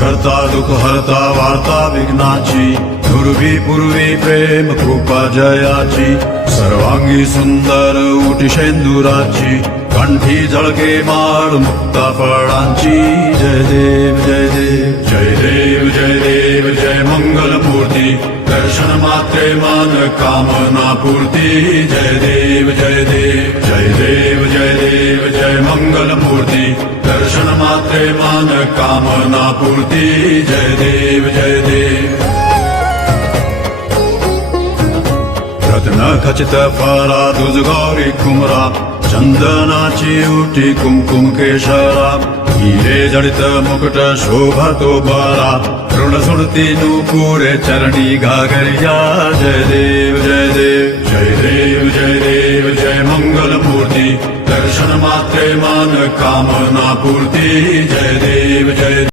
करता दुःख हरता वार्ता विघ्नाची दुर्वी पूर्वी प्रेम कृपा जयाची सर्वांगी सुंदर उटी शेंदुराची कंठी झळके माळ मुक्ता फळांची जय देव जय देव जय देव जय देव जय मंगल मूर्ती दर्शन मात्रे मान कामना पूर्ती जय देव जय देव जय देव जय देव जय मंगल मूर्ती दर्शन मात्रे मान कामना पूर्ती जय देव जय देव रत्न खचित फरा दुज गौरी कुमरा चंदनाची उटी कुमकुम केशरा हिरे जडित मुकुट शोभतो बरा ऋण सुरती नूपुरे चरणी घागरिया जय देव जय देव जय देव जय देव जय मंगल मूर्ती दर्शन मात्रे मान कामना पूर्ती जय देव जय